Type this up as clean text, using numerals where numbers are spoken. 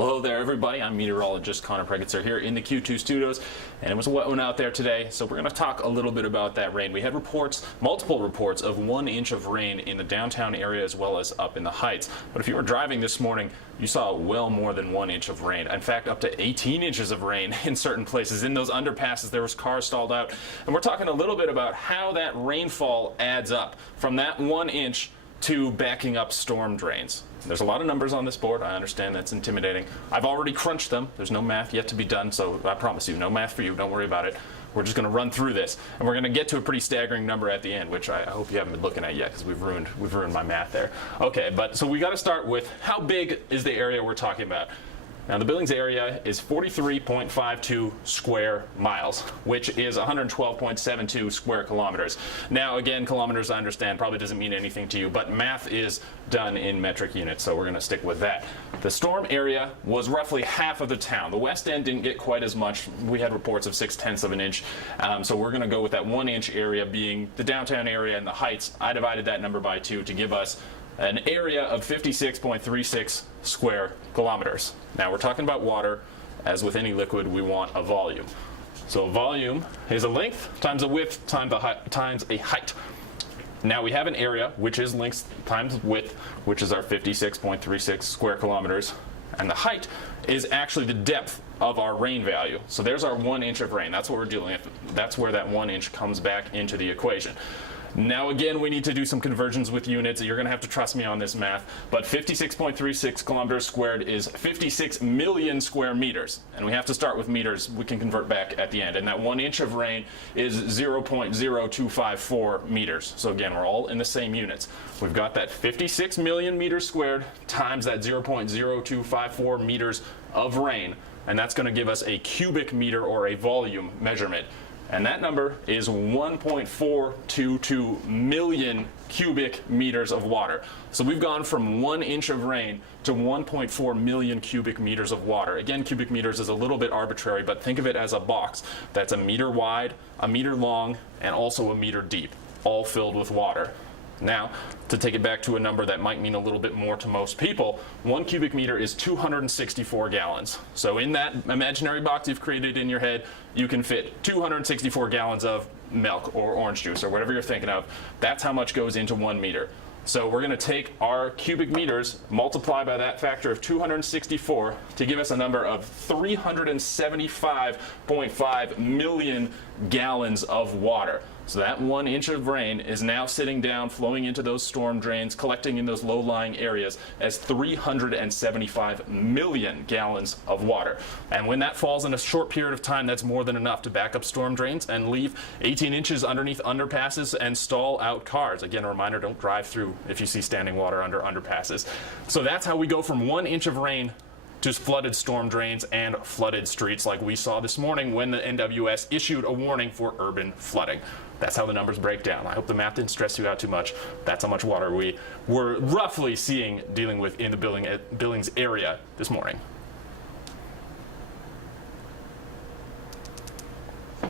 Hello there, everybody. I'm meteorologist Connor Pregetzer here in the Q2 studios, and it was a wet one out there today, so we're going to talk a little bit about that rain. We had reports, multiple reports of 1 inch of rain in the downtown area as well as up in the heights. But if you were driving this morning, you saw well more than 1 inch of rain. In fact, up to 18 inches of rain in certain places. In those underpasses, there was cars stalled out. And we're talking a little bit about how that rainfall adds up from that 1 inch to backing up storm drains. There's a lot of numbers on this board. I understand that's intimidating. I've already crunched them. There's no math yet to be done, so I promise you, no math for you. Don't worry about it. We're just going to run through this, and we're going to get to a pretty staggering number at the end, which I hope you haven't been looking at yet, because we've ruined my math there. Okay, but so we got to start with how big is the area we're talking about. Now, the Billings area is 43.52 square miles, which is 112.72 square kilometers. Now, again, kilometers, I understand, probably doesn't mean anything to you, but math is done in metric units, so we're going to stick with that. The storm area was roughly half of the town. The west end didn't get quite as much. We had reports of 0.6 of an inch, so we're going to go with that 1 inch area being the downtown area and the heights. I divided that number by 2 to give us an area of 56.36 square kilometers. Now we're talking about water. As with any liquid, we want a volume. So volume is a length times a width times a height. Now we have an area, which is length times width, which is our 56.36 square kilometers. And the height is actually the depth of our rain value. So there's our 1 inch of rain. That's what we're dealing with. That's where that 1 inch comes back into the equation. Now again, we need to do some conversions with units. You're going to have to trust me on this math, but 56.36 kilometers squared is 56 million square meters. And we have to start with meters. We can convert back at the end. And that 1 inch of rain is 0.0254 meters. So again, we're all in the same units. We've got that 56 million meters squared times that 0.0254 meters of rain. And that's going to give us a cubic meter or a volume measurement. And that number is 1.422 million cubic meters of water. So we've gone from 1 inch of rain to 1.4 million cubic meters of water. Again, cubic meters is a little bit arbitrary, but think of it as a box that's a meter wide, a meter long, and also a meter deep, all filled with water. Now, to take it back to a number that might mean a little bit more to most people, 1 cubic meter is 264 gallons. So in that imaginary box you've created in your head, you can fit 264 gallons of milk or orange juice or whatever you're thinking of. That's how much goes into 1 meter. So we're going to take our cubic meters, multiply by that factor of 264 to give us a number of 375.5 million gallons of water. So that 1 inch of rain is now sitting down, flowing into those storm drains, collecting in those low-lying areas as 375 million gallons of water. And when that falls in a short period of time, that's more than enough to back up storm drains and leave 18 inches underneath underpasses and stall out cars. Again, a reminder, don't drive through if you see standing water under underpasses. So that's how we go from 1 inch of rain to flooded storm drains and flooded streets like we saw this morning when the NWS issued a warning for urban flooding. That's how the numbers break down. I hope the math didn't stress you out too much. That's how much water we were roughly dealing with in the Billings area this morning.